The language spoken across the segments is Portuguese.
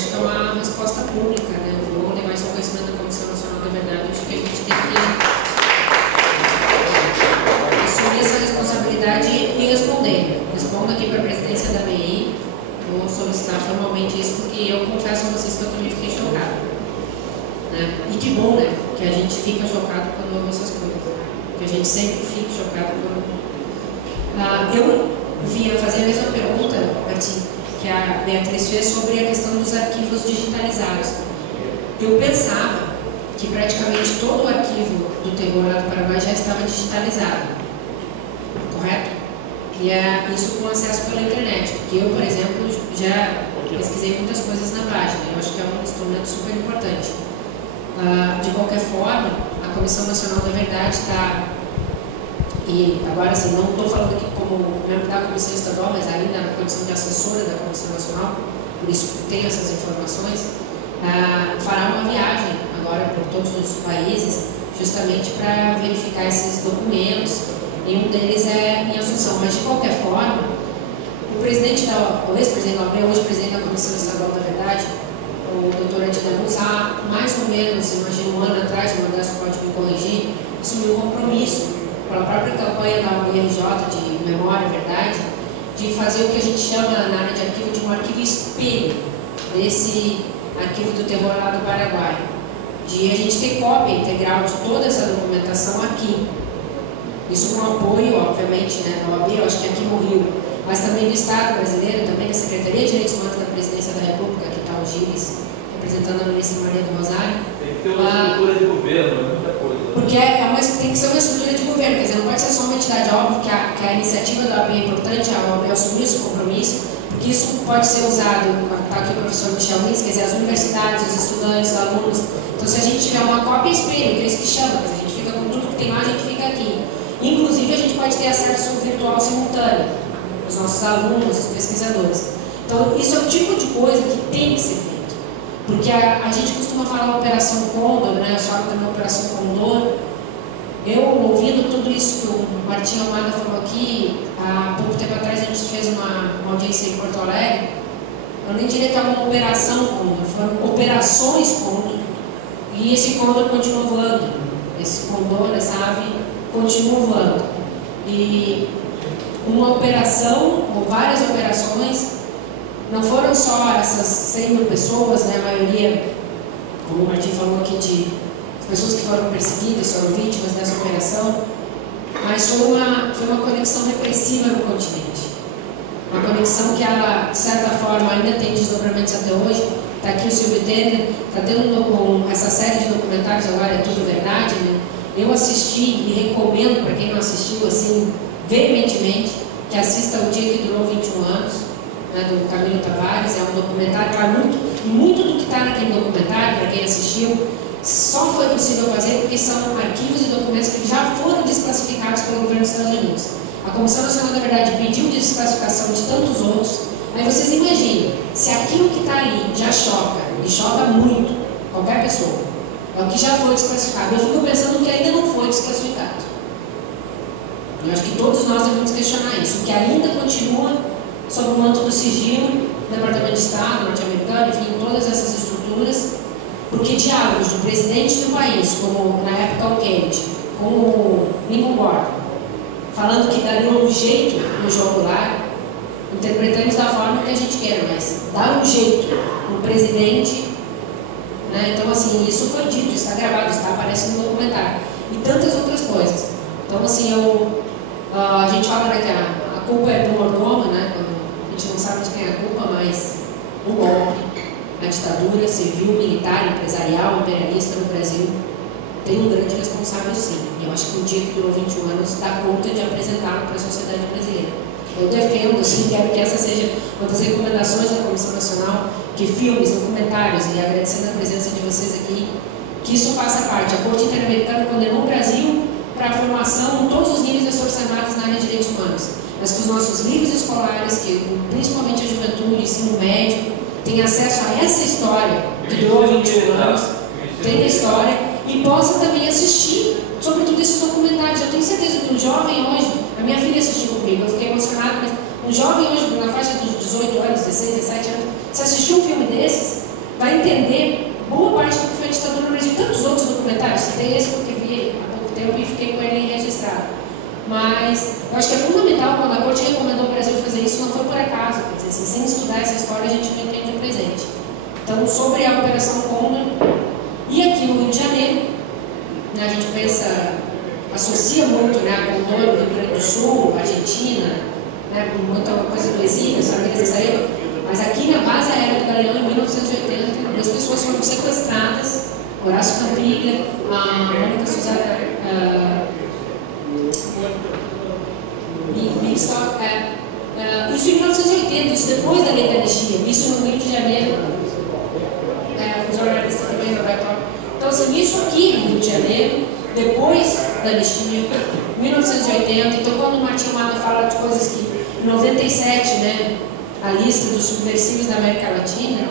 acho que é uma resposta pública, né? Eu vou levar isso ao conhecimento da Comissão Nacional da Verdade. Acho que a gente tem que assumir essa responsabilidade e responder. Respondo aqui para a presidência da BI, vou solicitar formalmente isso, porque eu confesso a vocês que eu também fiquei chocada. Né? E que bom, né? Que a gente fica chocado quando ouve essas coisas. Que a gente sempre fica chocado quando... eu vinha fazer a mesma pergunta, Martim, que a Beatriz fez sobre a questão dos arquivos digitalizados. Eu pensava que praticamente todo o arquivo do terror lá do Paraguai já estava digitalizado, correto? E é isso com acesso pela internet, porque eu, por exemplo, já pesquisei muitas coisas na página, eu acho que é um instrumento super importante. De qualquer forma, a Comissão Nacional da Verdade está... E agora, assim, não estou falando aqui como membro da Comissão Estadual, mas ainda na condição de assessora da Comissão Nacional, por isso tenho essas informações, fará uma viagem agora por todos os países, justamente para verificar esses documentos, e um deles é em Assunção. Mas, de qualquer forma, o ex-presidente da OAB, hoje presidente da Comissão Estadual da Verdade, o doutor Adida Luz, há mais ou menos, imagino, um ano atrás, o Modesto pode me corrigir, assumiu um compromisso pela própria campanha da UBRJ de Memória e Verdade, de fazer o que a gente chama na área de arquivo de um arquivo espelho desse arquivo do terror lá do Paraguai, de a gente ter cópia integral de toda essa documentação aqui. Isso com apoio, obviamente, né, da OAB, eu acho que aqui no Rio, mas também do Estado brasileiro, também da Secretaria de Direitos Humanos da Presidência da República, que está o Gilles, representando a ministra Maria do Rosário. Tem que ter uma estrutura de governo, muita coisa. Porque tem que ser uma estrutura de governo, quer dizer, não pode ser só uma entidade. Óbvio que a iniciativa da OAB é importante, a OAB assumir esse compromisso, porque isso pode ser usado, está aqui o professor Michel Lins, quer dizer, as universidades, os estudantes, os alunos. Então, se a gente tiver uma cópia espelho, que é isso que chama, quer dizer, a gente fica com tudo que tem lá, a gente fica aqui. Inclusive, a gente pode ter acesso virtual simultâneo, os nossos alunos, os pesquisadores. Então, isso é o tipo de coisa que tem que ser feito. Porque a gente costuma falar Operação Condor, né? Eu falo também Operação Condor. Eu, ouvindo tudo isso que o Martim Almada falou aqui, há pouco tempo atrás a gente fez uma audiência em Porto Alegre. Eu nem diria que é uma Operação Condor, foram operações Condor. E esse Condor continua voando. Esse Condor, essa ave, continua voando. E uma operação, ou várias operações, não foram só essas 100 mil pessoas, né, a maioria, como o Martim falou aqui, de pessoas que foram perseguidas, foram vítimas dessa operação, mas foi uma conexão repressiva no continente. Uma conexão que ela, de certa forma, ainda tem desdobramentos até hoje. Está aqui o Silvio Tender, está tendo essa série de documentários, agora é tudo verdade, né? Eu assisti e recomendo para quem não assistiu, assim, veementemente, que assista O Dia que Durou 21 Anos, né, do Camilo Tavares. É um documentário, claro, muito do que está naquele documentário, para quem assistiu, só foi possível fazer porque são arquivos e documentos que já foram desclassificados pelo governo dos Estados Unidos. A Comissão Nacional da Verdade pediu desclassificação de tantos outros. Aí vocês imaginem, se aquilo que está ali já choca, e choca muito, qualquer pessoa, é o que já foi desclassificado. Eu fico pensando que ainda não foi desclassificado. Eu acho que todos nós devemos questionar isso, que ainda continua sob o manto do sigilo, do Departamento de Estado norte-americano, enfim, todas essas estruturas, porque diálogos do presidente do país, como na época o Kennedy, com o Lincoln Gordon, falando que daria um jeito no jogo lá, interpretamos da forma que a gente quer, mas dar um jeito no presidente, né? Então, assim, isso foi dito, está gravado, está aparece no documentário, e tantas outras coisas. Então, assim, a gente fala, né, que a culpa é do mordomo, né? A gente não sabe de quem é a culpa, mas o golpe, a ditadura civil, militar, empresarial, imperialista no Brasil tem um grande responsável, sim. E eu acho que o dia que durou 21 anos dá conta de apresentá-lo para a sociedade brasileira. Eu defendo, assim, quero que essa seja uma das recomendações da Comissão Nacional, que filmes, documentários, e agradecendo a presença de vocês aqui, que isso faça parte. A Corte Interamericana condenou o Brasil para a formação em todos os níveis das Forças Armadas na área de direitos humanos, mas que os nossos livros escolares, que principalmente a juventude, o ensino médio, tenham acesso a essa história que durou 21 anos, tenha história, e possa também assistir, sobretudo, esses documentários. Eu tenho certeza que um jovem hoje, a minha filha assistiu comigo, eu fiquei emocionada, mas um jovem hoje, na faixa dos 18 anos, 16, 17 anos, se assistir um filme desses, vai entender boa parte do que foi a ditadura no Brasil. Tantos outros documentários, citei esse porque vi há pouco tempo e fiquei com ele registrado. Mas eu acho que é fundamental, quando a Corte recomendou ao Brasil fazer isso, não foi por acaso. Quer dizer, assim, sem estudar essa história, a gente não entende o presente. Então, sobre a Operação Condor, e aqui no Rio de Janeiro, né, a gente pensa, associa muito, né, a Condor, Rio Grande do Sul, Argentina, né, com muita coisa do exílio, sabe que saiu. Mas aqui na base aérea do Galeão, em 1980, 2 pessoas foram sequestradas, Horácio Campilha, a Mônica Suzana isso em 1980, isso depois da lei da anistia, isso no Rio de Janeiro, os jornalistas também, Roberto. Então, assim, isso aqui no Rio de Janeiro, depois da anistia, 1980, então quando o Martinho Mado fala de coisas que, em 97, né, a lista dos subversivos da América Latina,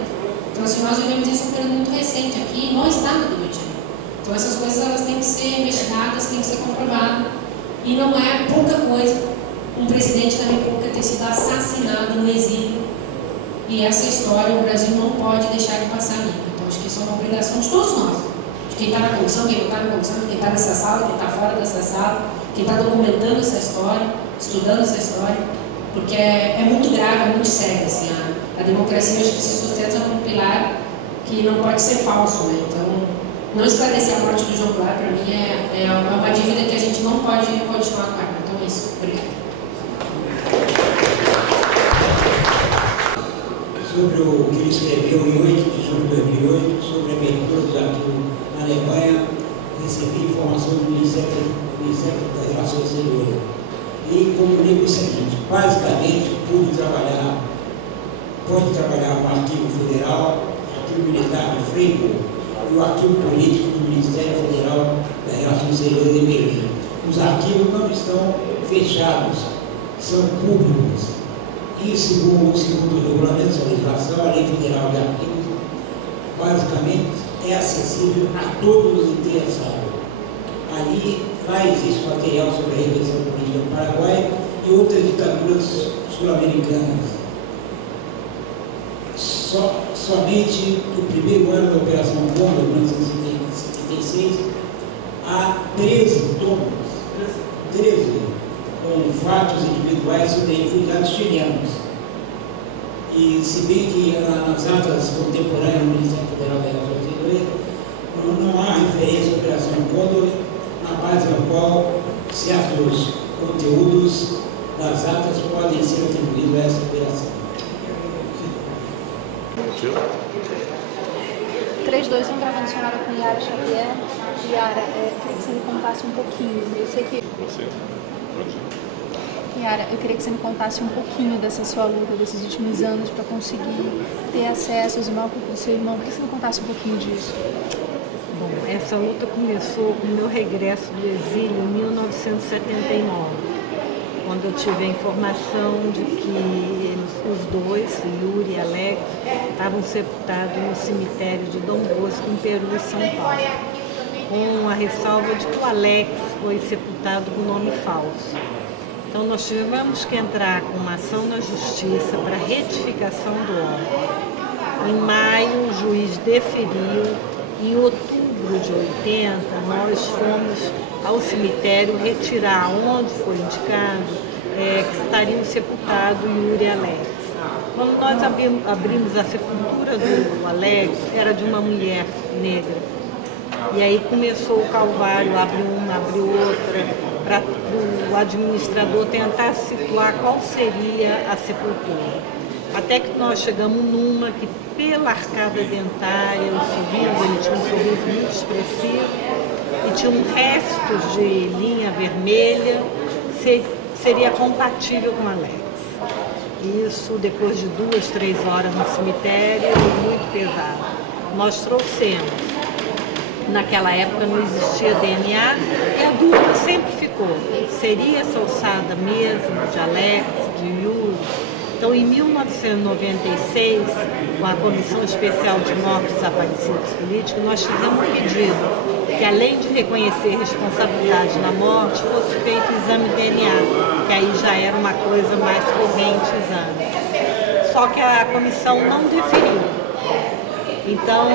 então, assim, nós vivemos isso um período muito recente aqui, no estado do Rio de Janeiro. Então, essas coisas elas têm que ser investigadas, têm que ser comprovadas, e não é pouca coisa um presidente da República ter sido assassinado no exílio, e essa história o Brasil não pode deixar de passar limpo. Então, acho que isso é uma obrigação de todos nós, de quem está na comissão, quem não está na comissão, quem está nessa sala, quem está fora dessa sala, quem está documentando essa história, estudando essa história, porque é muito grave, é muito sério. Assim, a democracia acho que se sustenta num pilar que não pode ser falso, né? Então, não esclarecer a morte do João Goulart, para mim, é uma dívida que a gente não pode continuar com ela. Então, é isso. Obrigada. Sobre o que ele escreveu em 8 de julho de 2008, sobre a abertura dos arquivos na Alemanha, recebi informação do Ministério das Relações Exteriores e comunico o seguinte: basicamente, pode trabalhar no Arquivo Federal, Arquivo Militar de Freiburg e o Arquivo Político do Ministério Federal das Relações Exteriores em Berlim. Os arquivos não estão fechados, são públicos. E segundo o regulamento de legislação, a Lei Federal de Arquivos, basicamente, é acessível a todos os interessados. Lá existe material sobre a repressão política do Paraguai e outras ditaduras sul-americanas. Somente no primeiro ano da Operação Condor, 1976, há 13 tomos, 13, com fatos individuais sobre refugiados chilenos. E se bem que nas atas contemporâneas do Ministério Federal da Relações Exteriores não há referência à Operação Condor, na base da qual certos conteúdos das atas podem ser atribuídos a essa operação. 3, 2, 1, gravando sonora com Yara Xavier. Yara, queria que você me contasse um pouquinho. Eu sei que... Yara, eu queria que você me contasse um pouquinho dessa sua luta, desses últimos anos, para conseguir ter acesso aos imóveis do seu irmão. Por que você me contasse um pouquinho disso? Bom, essa luta começou com o meu regresso do exílio em 1979, quando eu tive a informação de que os dois, Yuri e Alex, estavam sepultados no cemitério de Dom Bosco, em Peru e São Paulo, com a ressalva de que o Alex foi sepultado com nome falso. Então nós tivemos que entrar com uma ação na justiça para retificação do óbito. Em maio, o juiz deferiu. Em outubro de 80, nós fomos ao cemitério retirar onde foi indicado que estariam sepultados Yuri e Alex. Quando nós abrimos a sepultura do Alex, era de uma mulher negra. E aí começou o calvário, abre uma, abre outra, para o administrador tentar situar qual seria a sepultura. Até que nós chegamos numa que, pela arcada dentária, o sorriso, ele tinha um sorriso muito expressivo e tinha um resto de linha vermelha, seria compatível com Alex. Isso depois de 2, 3 horas no cemitério, muito pesado. Nós trouxemos. Naquela época não existia DNA e a dúvida sempre ficou. Seria essa alçada mesmo de Alex, de Yuri? Então, em 1996, com a Comissão Especial de Mortos Desaparecidos Políticos, nós fizemos um pedido que, além de reconhecer responsabilidade na morte, fosse feito o exame de DNA, que aí já era uma coisa mais corrente, exame. Só que a comissão não deferiu. Então,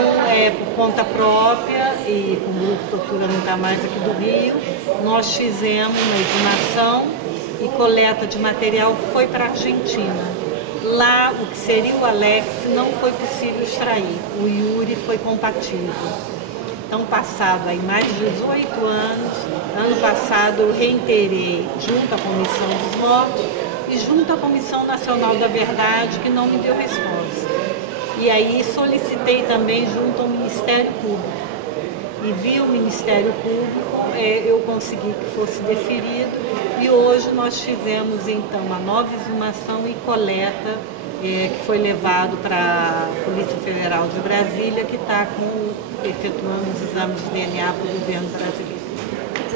por conta própria e com o Grupo Tortura Nunca Mais aqui do Rio, nós fizemos uma exumação e coleta de material que foi para a Argentina. Lá, o que seria o Alex não foi possível extrair, o Yuri foi compatível. Então, passado aí mais de 18 anos, ano passado eu reiterei junto à Comissão dos Mortos e junto à Comissão Nacional da Verdade, que não me deu resposta. E aí solicitei também junto ao Ministério Público. E via o Ministério Público, eu consegui que fosse deferido. E hoje nós fizemos então uma nova exumação e coleta, que foi levado para a Polícia Federal de Brasília, que está efetuando os exames de DNA para o governo brasileiro.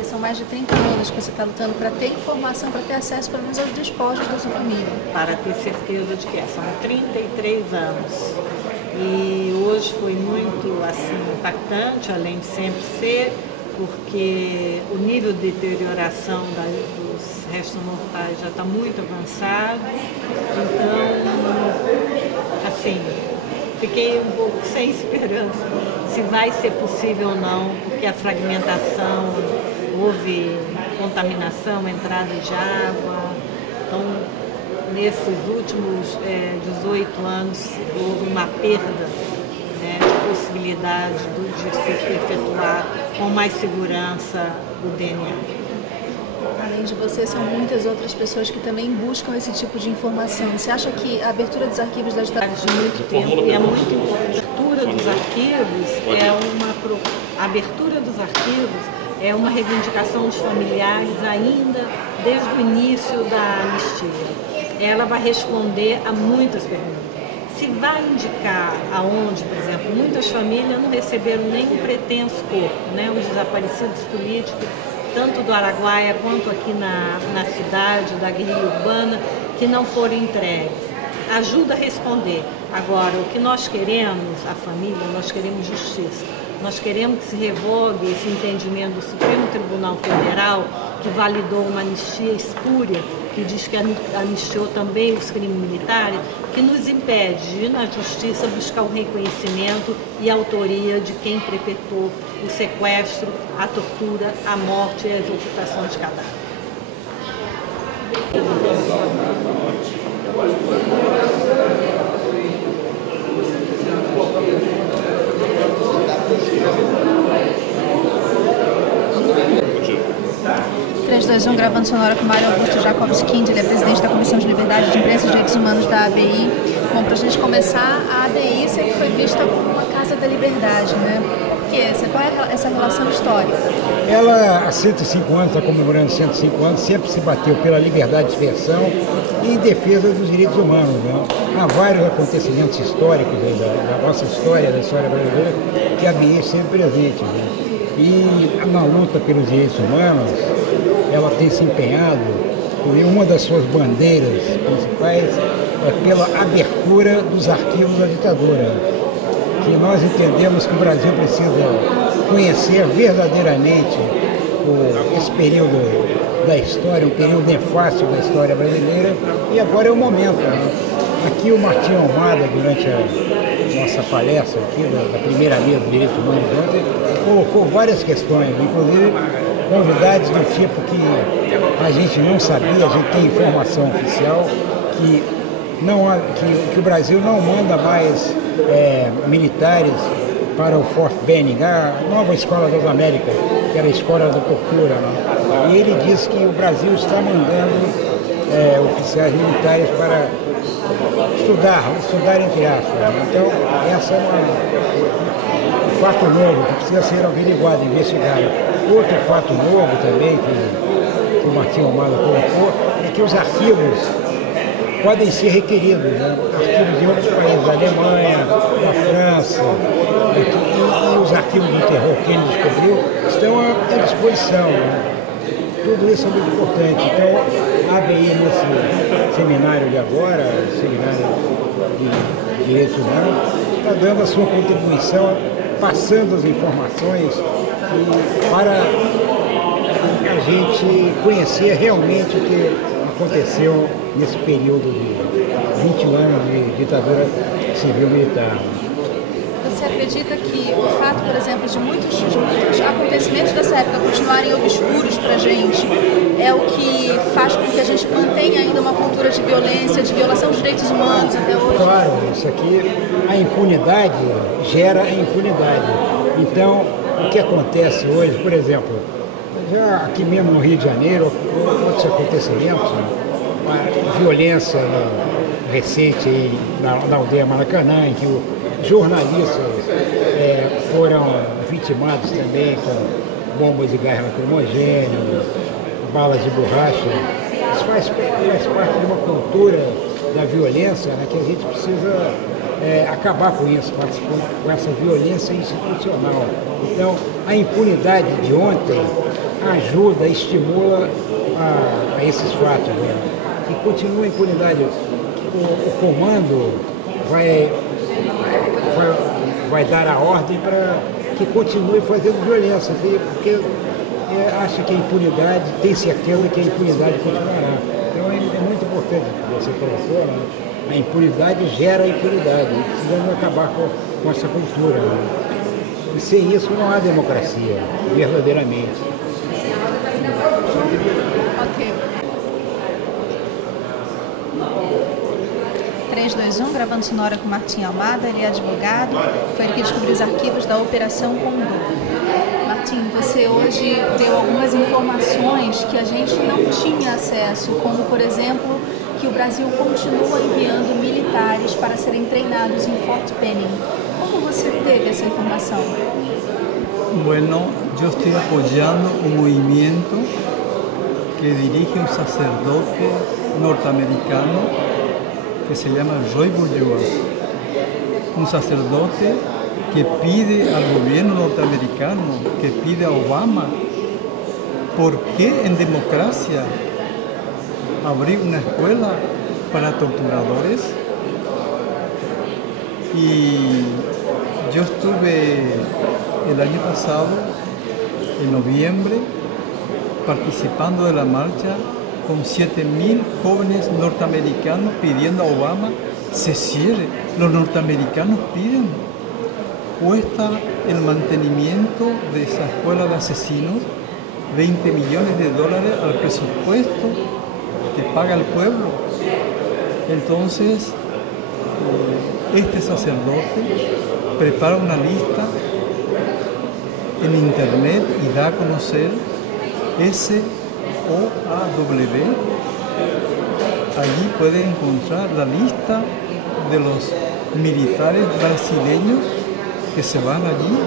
São mais de 30 anos que você está lutando para ter informação, para ter acesso pelo menos aos despojos da sua família. Para ter certeza de que são 33 anos. E hoje foi muito assim, impactante, além de sempre ser, porque o nível de deterioração dos restos mortais já está muito avançado. Então, assim, fiquei um pouco sem esperança se vai ser possível ou não, porque a fragmentação, houve contaminação, entrada de água. Então, nesses últimos 18 anos, houve uma perda, né, de possibilidade de se efetuar com mais segurança o DNA. Além de você, são muitas outras pessoas que também buscam esse tipo de informação. Você acha que a abertura dos arquivos da ditadura de muito tempo, e é muito importante. A abertura dos arquivos a abertura dos arquivos é uma reivindicação dos familiares ainda desde o início da anistia. Ela vai responder a muitas perguntas. Se vai indicar aonde, por exemplo, muitas famílias não receberam nem um pretenso corpo, né? Os desaparecidos políticos, tanto do Araguaia quanto aqui na cidade, da guerrilha urbana, que não foram entregues. Ajuda a responder. Agora, o que nós queremos, a família, nós queremos justiça. Nós queremos que se revogue esse entendimento do Supremo Tribunal Federal, que validou uma anistia espúria, que diz que anistiou também os crimes militares, que nos impede de ir na justiça buscar o reconhecimento e a autoria de quem perpetrou o sequestro, a tortura, a morte e a executação de cadáveres. 3, 2, 1, gravando sonora com Mário Augusto Jacobs Kind, ele é presidente da Comissão de Liberdade de Imprensa e Direitos Humanos da ABI. Bom, para a gente começar, a ABI sempre foi vista como uma casa da liberdade, né? Por quê? Qual é essa relação histórica? Ela, há 105 anos, está comemorando 105 anos, sempre se bateu pela liberdade de expressão e em defesa dos direitos humanos, né? Há vários acontecimentos históricos da nossa história, da história brasileira, que a ABI é sempre presente, né? E na luta pelos direitos humanos, ela tem se empenhado, e uma das suas bandeiras principais é pela abertura dos arquivos da ditadura, que nós entendemos que o Brasil precisa conhecer verdadeiramente esse período da história, um período nefasto da história brasileira, e agora é o momento, né? Aqui o Martinho Almada, durante a nossa palestra aqui, da primeira mesa de direitos humanos ontem, colocou várias questões, inclusive novidades do tipo que a gente não sabia, a gente tem informação oficial que o Brasil não manda mais militares para o Fort Benning, a nova Escola das Américas, que era a escola da tortura, né? E ele disse que o Brasil está mandando oficiais militares para estudar entre aspas. Né? Então, essa é um fato novo que precisa ser averiguado, investigado. Outro fato novo também que o Martinho Almada colocou é que os arquivos podem ser requeridos, né? Arquivos de outros países, da Alemanha, da França, e os arquivos do terror que ele descobriu estão à disposição. Né? Tudo isso é muito importante. Então, a ABI, nesse seminário de agora, seminário de direitos humanos, está dando a sua contribuição, passando as informações para a gente conhecer realmente o que aconteceu nesse período de 21 anos de ditadura civil-militar. Você acredita que o fato, por exemplo, de muitos acontecimentos dessa época continuarem obscuros para a gente é o que faz com que a gente mantenha ainda uma cultura de violência, de violação dos direitos humanos até hoje? Claro, isso aqui, a impunidade gera a impunidade. Então, o que acontece hoje, por exemplo, já aqui mesmo no Rio de Janeiro, outros acontecimentos, a violência recente aí na aldeia Maracanã, em que jornalistas foram vitimados também com bombas de gás lacrimogêneo, balas de borracha. Isso faz parte de uma cultura da violência, né, que a gente precisa acabar com isso, com essa violência institucional. Então, a impunidade de ontem ajuda, estimula a esses fatos, né? E continua a impunidade. O comando vai dar a ordem para que continue fazendo violência, porque acha que a impunidade, tem certeza que a impunidade continuará. Então é muito importante o que você colocou, né? A impunidade gera a impunidade, precisamos acabar com essa cultura, né? E sem isso não há democracia, verdadeiramente. Ok. 3, 2, 1, gravando sonora com Martim Almada, ele é advogado, foi ele que descobriu os arquivos da Operação Condor. Martim, você hoje deu algumas informações que a gente não tinha acesso, como, por exemplo, que o Brasil continua enviando militares para serem treinados em Fort Benning. Como você teve essa informação? Bueno, yo estoy apoyando un movimiento que dirige un sacerdote norteamericano que se llama Roy Bourgeois, un sacerdote que pide al gobierno norteamericano, que pide a Obama, ¿por qué en democracia abrir una escuela para torturadores? Y yo estuve el año pasado, en noviembre, participando de la marcha con 7.000 jóvenes norteamericanos pidiendo a Obama se cierre. Los norteamericanos piden. Cuesta el mantenimiento de esa escuela de asesinos $20 millones al presupuesto que paga el pueblo. Entonces, este sacerdote prepara una lista en internet y da a conocer SOAW. Allí puede encontrar la lista de los militares brasileños que se van allí.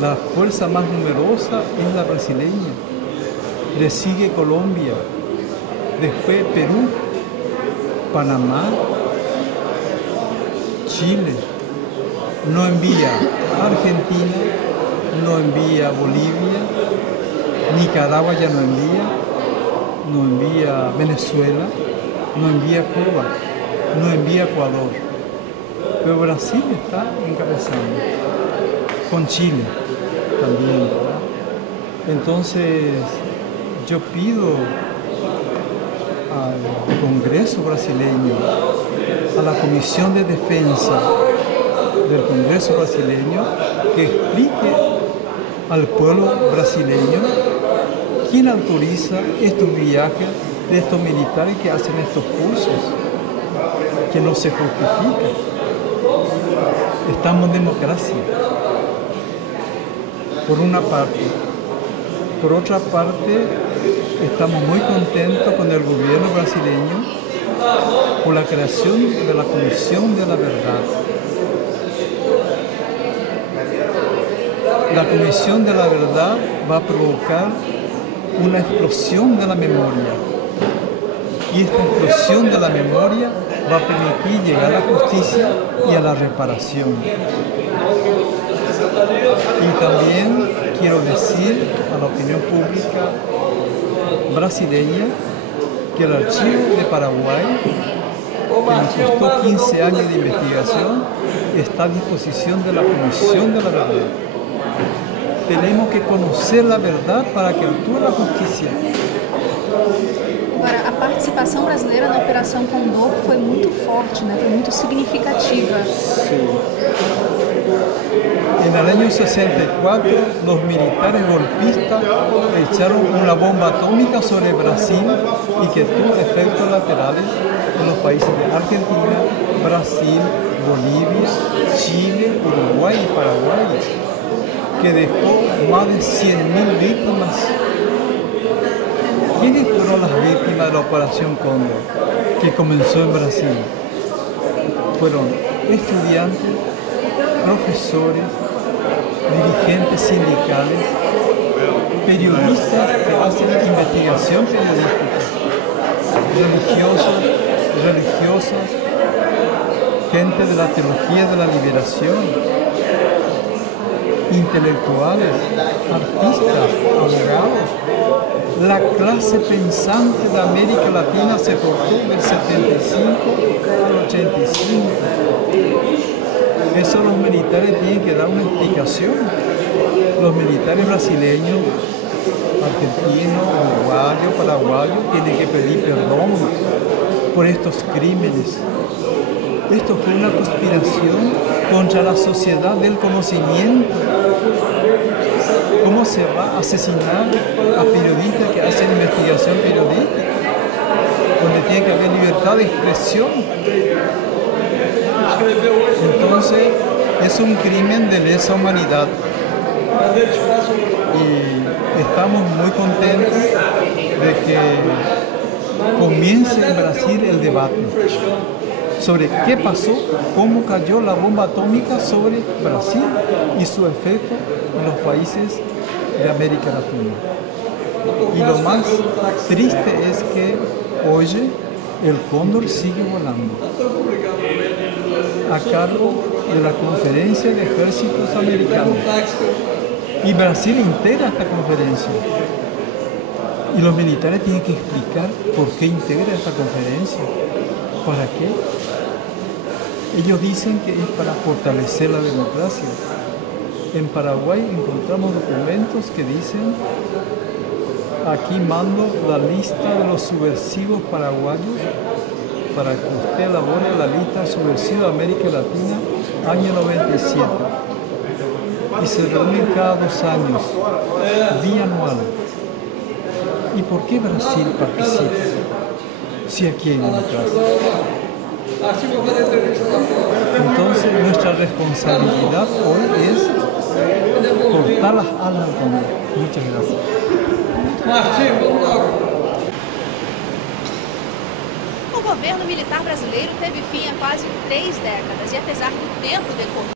La fuerza más numerosa es la brasileña. Le sigue Colombia, después Perú, Panamá, Chile. No envía a Argentina, no envía a Bolivia, Nicaragua ya no envía Venezuela, no envía Cuba, no envía Ecuador. Pero Brasil está encabezando, con Chile también, ¿verdad? Entonces yo pido al Congreso brasileño, a la Comisión de Defensa del Congreso brasileño, que explique al pueblo brasileño quién autoriza estos viajes de estos militares que hacen estos cursos, que no se justifica. Estamos en democracia, por una parte. Por otra parte, estamos muy contentos con el gobierno brasileño por la creación de la Comisión de la Verdad. La Comisión de la Verdad va a provocar una explosión de la memoria. Y esta explosión de la memoria va a permitir llegar a la justicia y a la reparación. Y también quiero decir a la opinión pública brasileña que el archivo de Paraguay, que nos costó 15 años de investigación, está a disposición de la Comisión de la Verdad. tenemos que conocer la verdad para que actúe la justicia. Agora, a participação brasileira na Operação Condor foi muito forte, né? Foi muito significativa. Sí. En el año 64, los militares golpistas echaron una bomba atómica sobre Brasil y que tuvo efectos laterales en los países de Argentina, Brasil, Bolivia, Chile, Uruguay y Paraguay, que dejó más de 100.000 víctimas. ¿Quiénes fueron las víctimas de la Operación Cóndor, que comenzó en Brasil? Fueron estudiantes, profesores, dirigentes sindicales, periodistas que hacen investigación periodística, religiosos, religiosas, gente de la teología de la liberación, intelectuales, artistas, abogados. La clase pensante de América Latina se portó del 75 al 85. Eso los militares tienen que dar una explicación. Los militares brasileños, argentinos, uruguayos, paraguayos, tienen que pedir perdón por estos crímenes. Esto fue una conspiración contra la sociedad del conocimiento. ¿Cómo se va a asesinar a periodistas que hacen investigación periodística? Donde tiene que haber libertad de expresión. Entonces, es un crimen de lesa humanidad. Y estamos muy contentos de que comience en Brasil el debate sobre qué pasó, cómo cayó la bomba atómica sobre Brasil y su efecto en los países de América Latina. Y lo más triste es que hoy el cóndor sigue volando a cargo de la Conferencia de Ejércitos Americanos. Y Brasil integra esta conferencia. Y los militares tienen que explicar por qué integra esta conferencia. ¿Para qué? Ellos dicen que es para fortalecer la democracia. En Paraguay encontramos documentos que dicen: aquí mando la lista de los subversivos paraguayos para que usted elabore la lista subversiva de América Latina, año 97. Y se reúnen cada 2 años, bianual. ¿Y por qué Brasil participa si aquí hay democracia? Entonces nuestra responsabilidad hoy es cortar las alas al cóndor. Muchas gracias. O governo militar brasileiro teve fim há quase 3 décadas e, apesar do tempo decorrido,